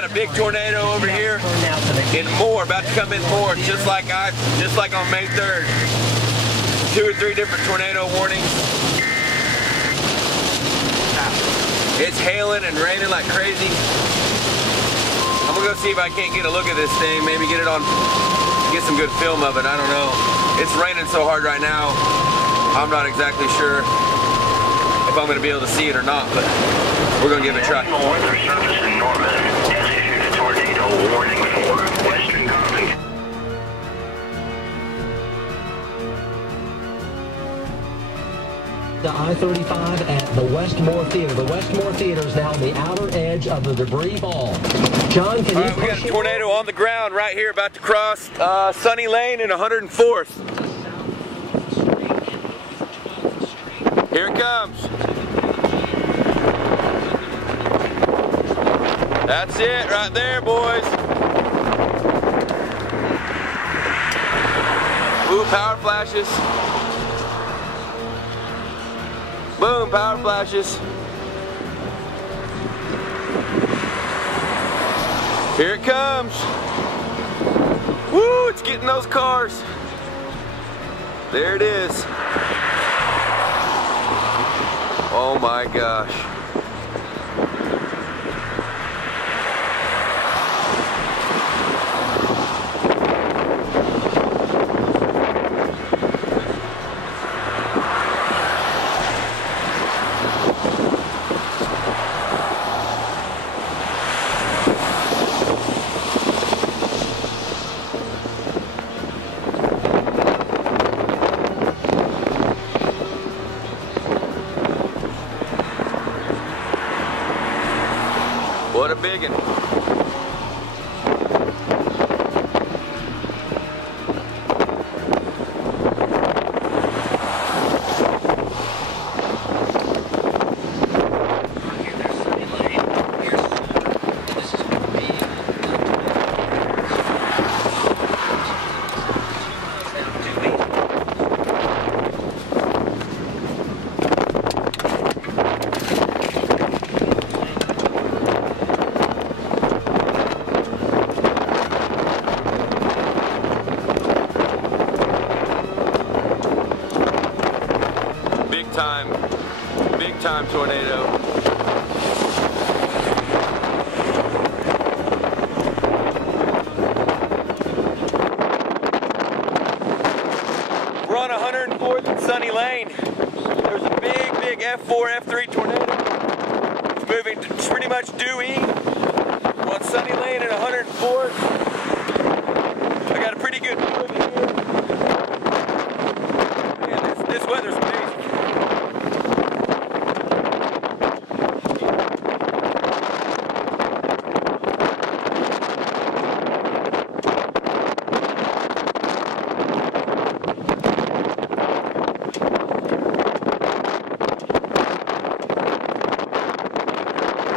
got a big tornado over here in Moore, about to come in Moore, just like on May 3rd. 2 or 3 different tornado warnings. It's hailing and raining like crazy. I'm gonna go see if I can't get a look at this thing, maybe get some good film of it, I don't know. It's raining so hard right now, I'm not exactly sure if I'm gonna be able to see it or not, but we're gonna give it a try. National Weather Service in Norman has issued a tornado warning for western Covington. The I-35 at the Westmore Theater. The Westmore Theater is now on the outer edge of the debris ball. John, can you we got a tornado on the ground right here, about to cross Sunny Lane and 104th. Here it comes. That's it right there, boys. Ooh, power flashes. Boom, power flashes. Here it comes. Woo, it's getting those cars. There it is. Oh my gosh. What a biggin'. Big time tornado. We're on 104th and Sunny Lane. There's a big F4, F3 tornado. It's moving pretty much due east. We're on Sunny Lane at 104th. I got a pretty good view of it here. Man, this weather's amazing.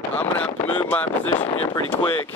I'm gonna have to move my position here pretty quick.